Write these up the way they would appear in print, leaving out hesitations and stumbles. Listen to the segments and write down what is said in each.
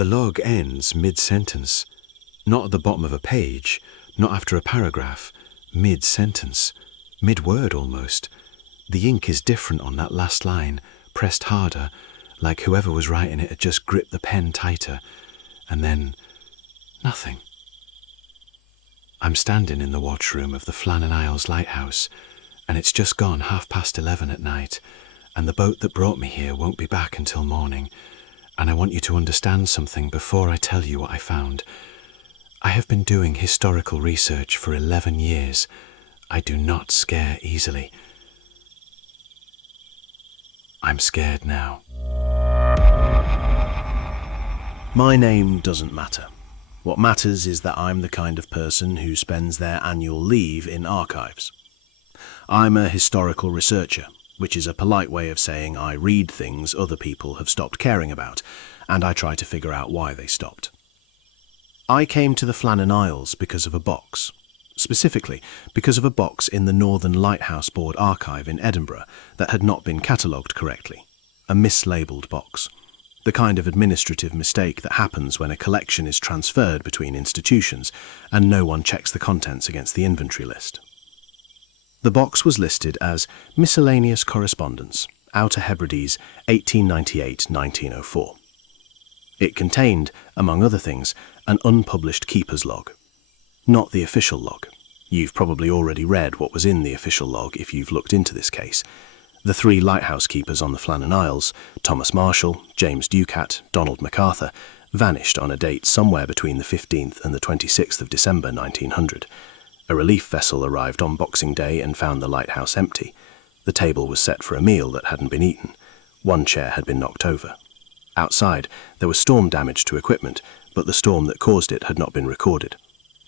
The log ends mid-sentence. Not at the bottom of a page, not after a paragraph. Mid-sentence. Mid-word almost. The ink is different on that last line, pressed harder, like whoever was writing it had just gripped the pen tighter. And then, nothing. I'm standing in the watchroom of the Flannan Isles Lighthouse, and it's just gone 11:30 at night, and the boat that brought me here won't be back until morning, and I want you to understand something before I tell you what I found. I have been doing historical research for 11 years. I do not scare easily. I'm scared now. My name doesn't matter. What matters is that I'm the kind of person who spends their annual leave in archives. I'm a historical researcher, which is a polite way of saying I read things other people have stopped caring about, and I try to figure out why they stopped. I came to the Flannan Isles because of a box. Specifically, because of a box in the Northern Lighthouse Board archive in Edinburgh that had not been catalogued correctly. A mislabelled box. The kind of administrative mistake that happens when a collection is transferred between institutions and no one checks the contents against the inventory list. The box was listed as Miscellaneous Correspondence, Outer Hebrides, 1898-1904. It contained, among other things, an unpublished keeper's log. Not the official log. You've probably already read what was in the official log if you've looked into this case. The 3 lighthouse keepers on the Flannan Isles, Thomas Marshall, James Ducat, Donald MacArthur, vanished on a date somewhere between the 15th and the 26th of December 1900. A relief vessel arrived on Boxing Day and found the lighthouse empty. The table was set for a meal that hadn't been eaten. One chair had been knocked over. Outside, there was storm damage to equipment, but the storm that caused it had not been recorded.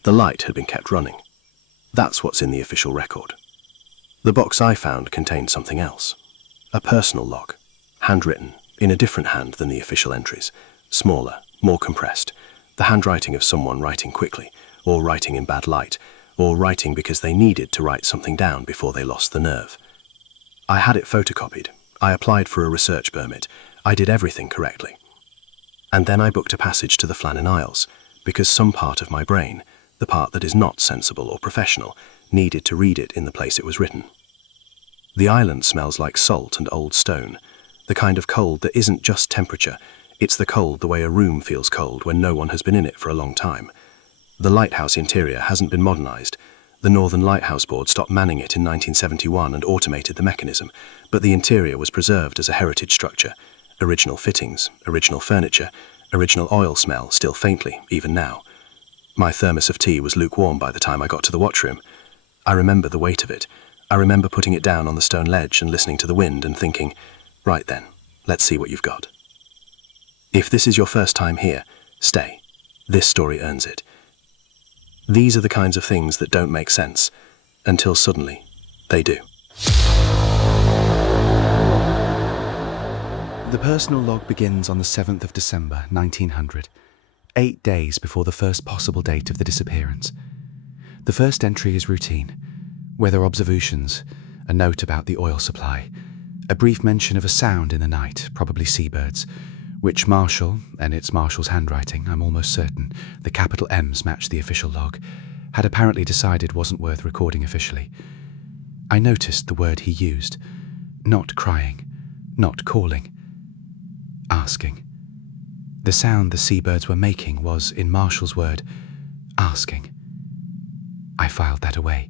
The light had been kept running. That's what's in the official record. The box I found contained something else. A personal log, handwritten, in a different hand than the official entries, smaller, more compressed, the handwriting of someone writing quickly, or writing in bad light, or writing because they needed to write something down before they lost the nerve. I had it photocopied. I applied for a research permit. I did everything correctly. And then I booked a passage to the Flannan Isles, because some part of my brain, the part that is not sensible or professional, needed to read it in the place it was written. The island smells like salt and old stone, the kind of cold that isn't just temperature, it's the cold the way a room feels cold when no one has been in it for a long time. The lighthouse interior hasn't been modernised. The Northern Lighthouse Board stopped manning it in 1971 and automated the mechanism, but the interior was preserved as a heritage structure. Original fittings, original furniture, original oil smell still faintly, even now. My thermos of tea was lukewarm by the time I got to the watchroom. I remember the weight of it. I remember putting it down on the stone ledge and listening to the wind and thinking, right then, let's see what you've got. If this is your first time here, stay. This story earns it. These are the kinds of things that don't make sense, until suddenly, they do. The personal log begins on the 7th of December, 1900, 8 days before the first possible date of the disappearance. The first entry is routine. Weather observations, a note about the oil supply, a brief mention of a sound in the night, probably seabirds, which Marshall, and it's Marshall's handwriting, I'm almost certain, the capital M's match the official log, had apparently decided wasn't worth recording officially. I noticed the word he used. Not crying, not calling, asking. The sound the seabirds were making was, in Marshall's word, asking. I filed that away.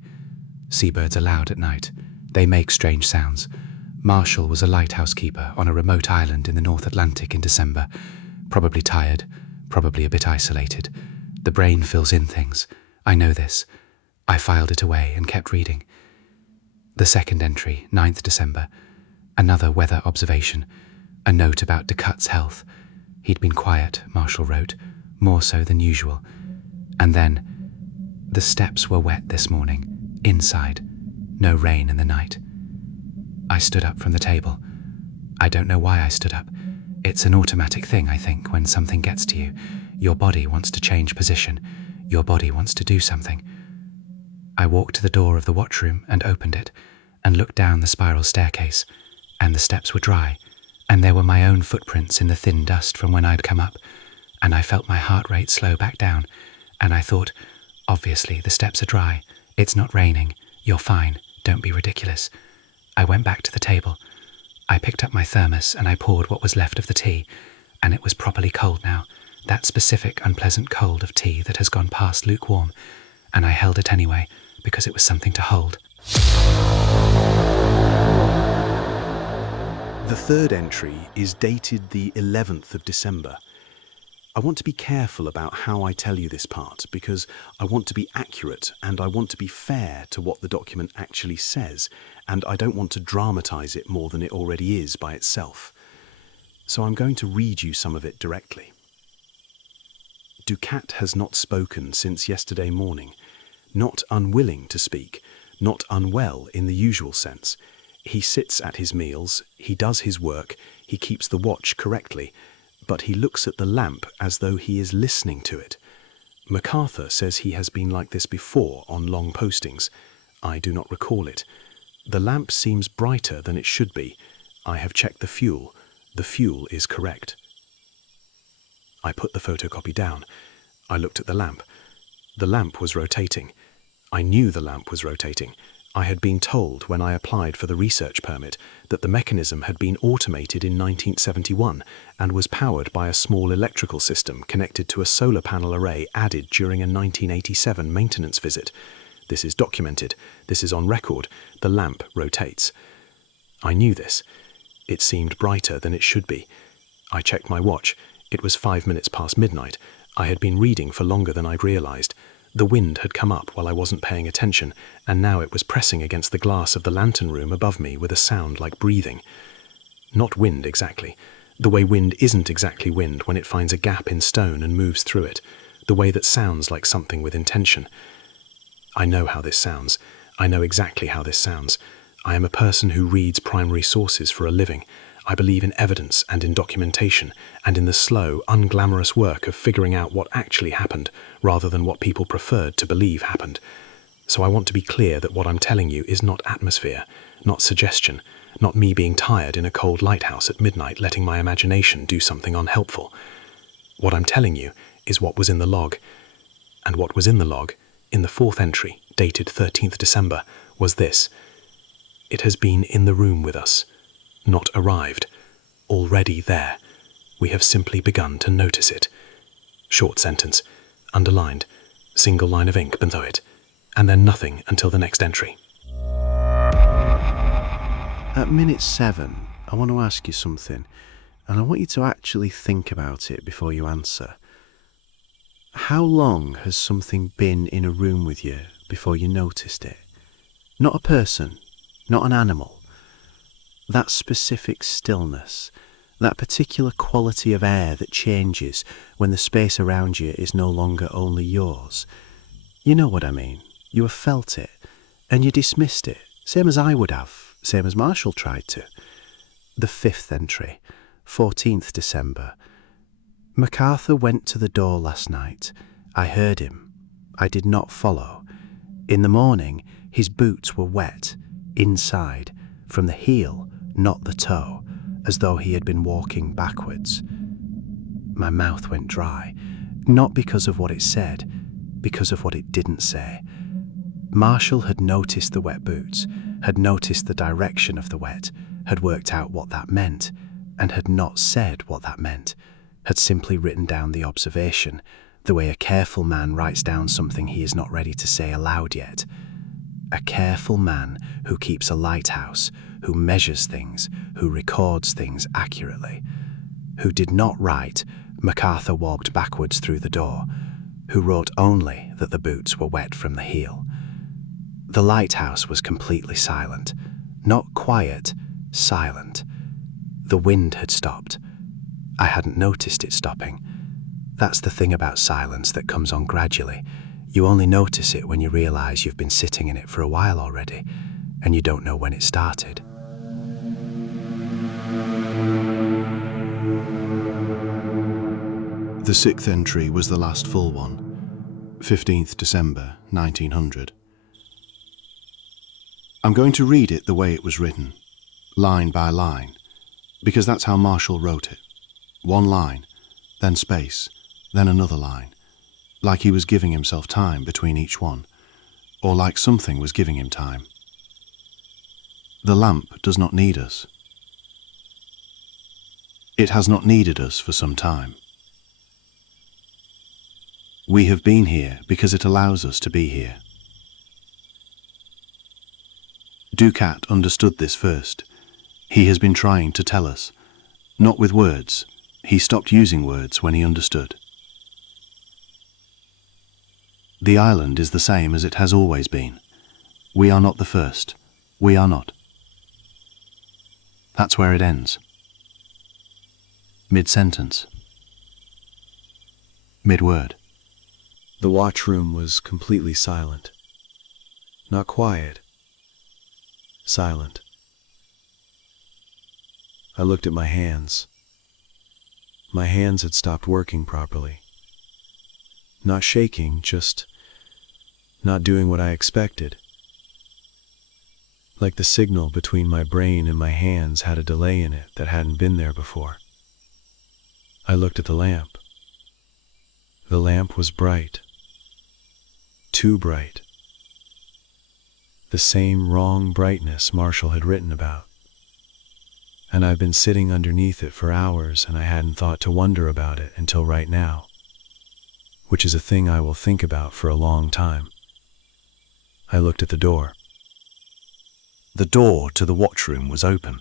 Seabirds are loud at night. They make strange sounds. Marshall was a lighthouse keeper on a remote island in the North Atlantic in December. Probably tired, probably a bit isolated. The brain fills in things. I know this. I filed it away and kept reading. The second entry, 9th December. Another weather observation. A note about Ducat's health. He'd been quiet, Marshall wrote, more so than usual. And then, the steps were wet this morning, inside. No rain in the night. I stood up from the table. I don't know why I stood up. It's an automatic thing, I think, when something gets to you. Your body wants to change position. Your body wants to do something. I walked to the door of the watchroom and opened it, and looked down the spiral staircase, and the steps were dry, and there were my own footprints in the thin dust from when I'd come up, and I felt my heart rate slow back down, and I thought, obviously the steps are dry, it's not raining, you're fine, don't be ridiculous. I went back to the table. I picked up my thermos and I poured what was left of the tea, and it was properly cold now, that specific unpleasant cold of tea that has gone past lukewarm, and I held it anyway, because it was something to hold. The third entry is dated the 11th of December. I want to be careful about how I tell you this part because I want to be accurate and I want to be fair to what the document actually says, and I don't want to dramatise it more than it already is by itself. So I'm going to read you some of it directly. Ducat has not spoken since yesterday morning, not unwilling to speak, not unwell in the usual sense. He sits at his meals, he does his work, he keeps the watch correctly, but he looks at the lamp as though he is listening to it. MacArthur says he has been like this before on long postings. I do not recall it. The lamp seems brighter than it should be. I have checked the fuel. The fuel is correct. I put the photocopy down. I looked at the lamp. The lamp was rotating. I knew the lamp was rotating. I had been told when I applied for the research permit that the mechanism had been automated in 1971 and was powered by a small electrical system connected to a solar panel array added during a 1987 maintenance visit. This is documented. This is on record. The lamp rotates. I knew this. It seemed brighter than it should be. I checked my watch. It was 5 minutes past midnight. I had been reading for longer than I'd realised. The wind had come up while I wasn't paying attention, and now it was pressing against the glass of the lantern room above me with a sound like breathing. Not wind exactly. The way wind isn't exactly wind when it finds a gap in stone and moves through it. The way that sounds like something with intention. I know how this sounds. I know exactly how this sounds. I am a person who reads primary sources for a living. I believe in evidence and in documentation and in the slow, unglamorous work of figuring out what actually happened rather than what people preferred to believe happened. So I want to be clear that what I'm telling you is not atmosphere, not suggestion, not me being tired in a cold lighthouse at midnight letting my imagination do something unhelpful. What I'm telling you is what was in the log. And what was in the log, in the fourth entry, dated 13th December, was this. It has been in the room with us. Not arrived, already there. We have simply begun to notice it. Short sentence, underlined, single line of ink below it, and then nothing until the next entry. At minute 7, I want to ask you something, and I want you to actually think about it before you answer. How long has something been in a room with you before you noticed it? Not a person, not an animal. That specific stillness, that particular quality of air that changes when the space around you is no longer only yours. You know what I mean. You have felt it, and you dismissed it, same as I would have, same as Marshall tried to. The fifth entry, 14th December. MacArthur went to the door last night. I heard him. I did not follow. In the morning, his boots were wet, inside, from the heel, not the toe, as though he had been walking backwards. My mouth went dry, not because of what it said, because of what it didn't say. Marshall had noticed the wet boots, had noticed the direction of the wet, had worked out what that meant, and had not said what that meant, had simply written down the observation, the way a careful man writes down something he is not ready to say aloud yet. A careful man who keeps a lighthouse, who measures things, who records things accurately. Who did not write, MacArthur walked backwards through the door, who wrote only that the boots were wet from the heel. The lighthouse was completely silent, not quiet, silent. The wind had stopped. I hadn't noticed it stopping. That's the thing about silence that comes on gradually. You only notice it when you realise you've been sitting in it for a while already, and you don't know when it started. The sixth entry was the last full one, 15th December 1900. I'm going to read it the way it was written, line by line, because that's how Marshall wrote it. One line, then space, then another line, like he was giving himself time between each one, or like something was giving him time. The lamp does not need us. It has not needed us for some time. We have been here because it allows us to be here. Ducat understood this first. He has been trying to tell us, not with words. He stopped using words when he understood. The island is the same as it has always been. We are not the first. We are not. That's where it ends. Mid-sentence. Mid-word. The watchroom was completely silent. Not quiet. Silent. I looked at my hands. My hands had stopped working properly. Not shaking, just not doing what I expected. Like the signal between my brain and my hands had a delay in it that hadn't been there before. I looked at the lamp. The lamp was bright. Too bright. The same wrong brightness Marshall had written about. And I've been sitting underneath it for hours, and I hadn't thought to wonder about it until right now, which is a thing I will think about for a long time. I looked at the door. The door to the watchroom was open.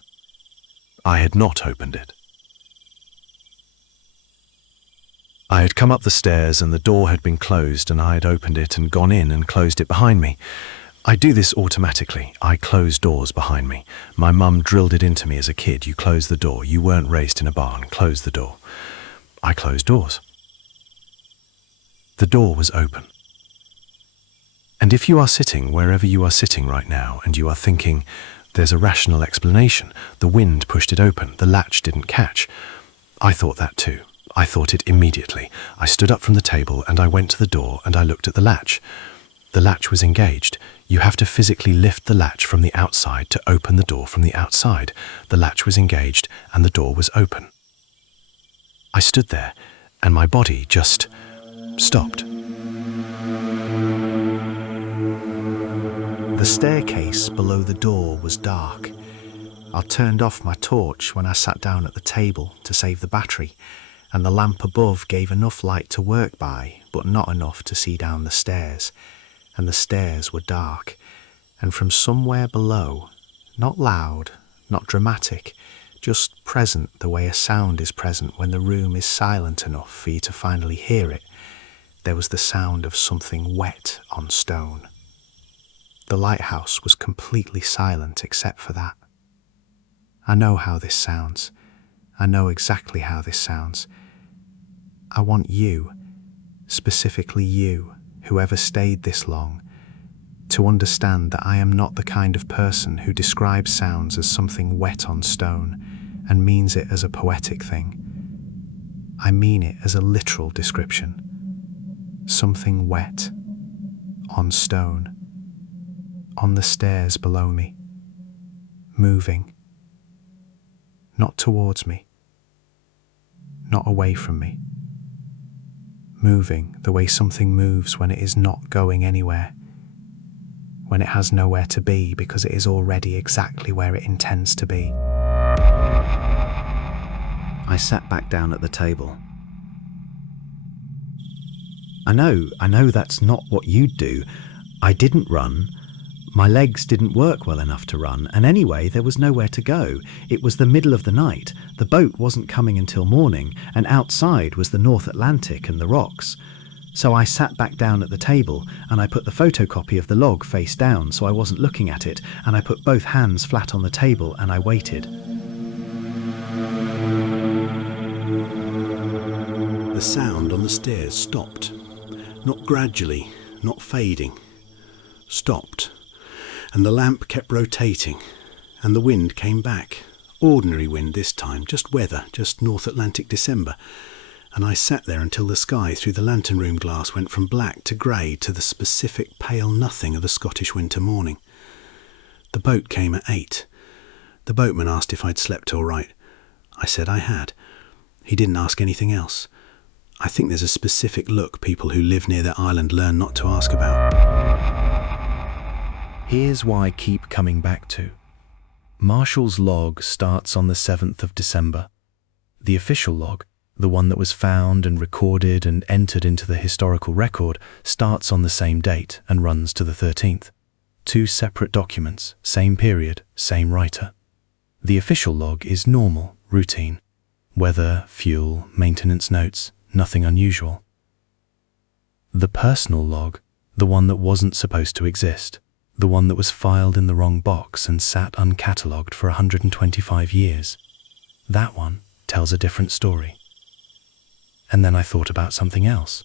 I had not opened it. I had come up the stairs and the door had been closed, and I had opened it and gone in and closed it behind me. I do this automatically. I close doors behind me. My mum drilled it into me as a kid. You close the door. You weren't raised in a barn. Close the door. I close doors. The door was open. And if you are sitting wherever you are sitting right now and you are thinking, there's a rational explanation, the wind pushed it open, the latch didn't catch, I thought that too. I thought it immediately. I stood up from the table and I went to the door and I looked at the latch. The latch was engaged. You have to physically lift the latch from the outside to open the door from the outside. The latch was engaged and the door was open. I stood there and my body just stopped. The staircase below the door was dark. I turned off my torch when I sat down at the table to save the battery, and the lamp above gave enough light to work by, but not enough to see down the stairs, and the stairs were dark, and from somewhere below, not loud, not dramatic, just present the way a sound is present when the room is silent enough for you to finally hear it, there was the sound of something wet on stone. The lighthouse was completely silent except for that. I know how this sounds. I know exactly how this sounds. I want you, specifically you, whoever stayed this long, to understand that I am not the kind of person who describes sounds as something wet on stone and means it as a poetic thing. I mean it as a literal description. Something wet, on stone, on the stairs below me, moving, not towards me, not away from me, moving the way something moves when it is not going anywhere, when it has nowhere to be because it is already exactly where it intends to be. I sat back down at the table. I know that's not what you'd do. I didn't run. My legs didn't work well enough to run, and anyway, there was nowhere to go. It was the middle of the night. The boat wasn't coming until morning, and outside was the North Atlantic and the rocks. So I sat back down at the table, and I put the photocopy of the log face down so I wasn't looking at it, and I put both hands flat on the table, and I waited. The sound on the stairs stopped. Not gradually, not fading. Stopped. And the lamp kept rotating, and the wind came back. Ordinary wind this time, just weather, just North Atlantic December. And I sat there until the sky through the lantern room glass went from black to grey to the specific pale nothing of a Scottish winter morning. The boat came at 8. The boatman asked if I'd slept all right. I said I had. He didn't ask anything else. I think there's a specific look people who live near the island learn not to ask about. Here's why I keep coming back to. Marshall's log starts on the 7th of December. The official log, the one that was found and recorded and entered into the historical record, starts on the same date and runs to the 13th. 2 separate documents, same period, same writer. The official log is normal, routine. Weather, fuel, maintenance notes, nothing unusual. The personal log, the one that wasn't supposed to exist, the one that was filed in the wrong box and sat uncatalogued for 125 years. That one tells a different story. And then I thought about something else.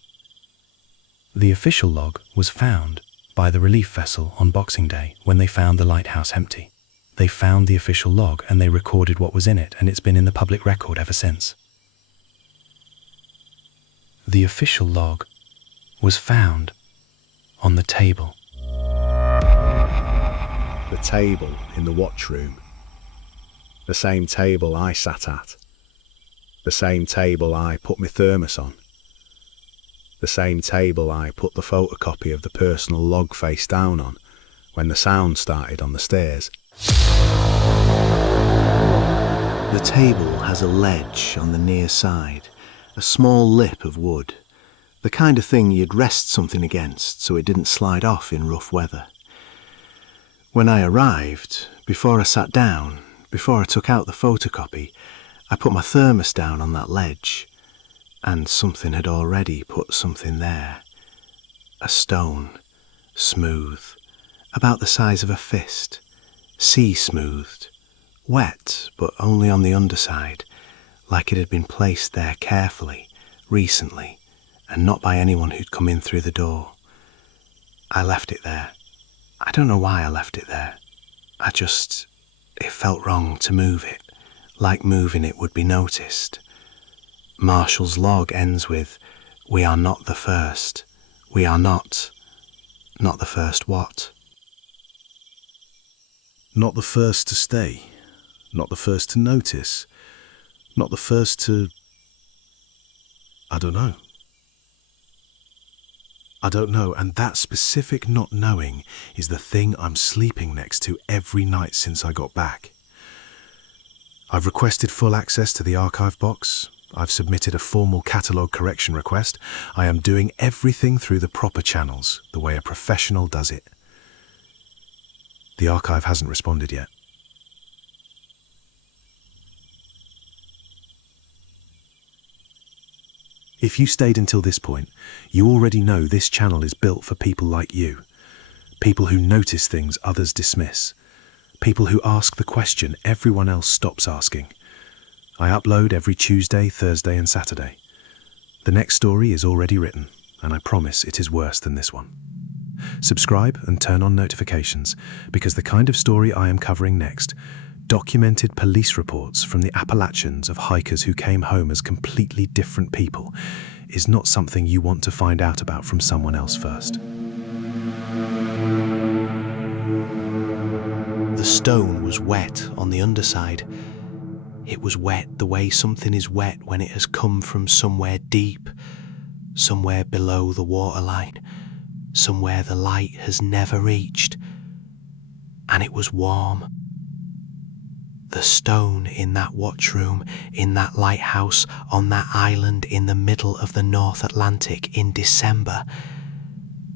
The official log was found by the relief vessel on Boxing Day when they found the lighthouse empty. They found the official log and they recorded what was in it, and it's been in the public record ever since. The official log was found on the table. The table in the watch room. The same table I sat at. The same table I put my thermos on. The same table I put the photocopy of the personal log face down on when the sound started on the stairs. The table has a ledge on the near side, a small lip of wood, the kind of thing you'd rest something against so it didn't slide off in rough weather. When I arrived, before I sat down, before I took out the photocopy, I put my thermos down on that ledge, and something had already put something there. A stone, smooth, about the size of a fist, sea-smoothed, wet but only on the underside, like it had been placed there carefully, recently, and not by anyone who'd come in through the door. I left it there. I don't know why I left it there. It felt wrong to move it, like moving it would be noticed. Marshall's log ends with, "We are not the first. We are not the first what?" Not the first to stay, not the first to notice, not the first to... I don't know, and that specific not knowing is the thing I'm sleeping next to every night since I got back. I've requested full access to the archive box. I've submitted a formal catalogue correction request. I am doing everything through the proper channels, the way a professional does it. The archive hasn't responded yet. If you stayed until this point, you already know this channel is built for people like you. People who notice things others dismiss. People who ask the question everyone else stops asking. I upload every Tuesday, Thursday and Saturday. The next story is already written, and I promise it is worse than this one. Subscribe and turn on notifications, because the kind of story I am covering next, documented police reports from the Appalachians of hikers who came home as completely different people, is not something you want to find out about from someone else first. The stone was wet on the underside. It was wet the way something is wet when it has come from somewhere deep, somewhere below the waterline, somewhere the light has never reached. And it was warm. The stone in that watchroom, in that lighthouse, on that island in the middle of the North Atlantic in December,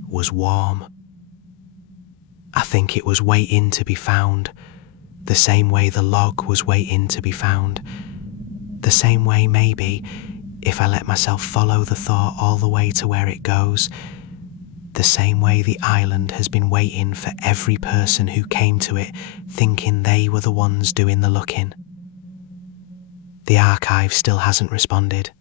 was warm. I think it was waiting to be found, the same way the log was waiting to be found. The same way, maybe, if I let myself follow the thought all the way to where it goes, the same way the island has been waiting for every person who came to it thinking they were the ones doing the looking. The archive still hasn't responded.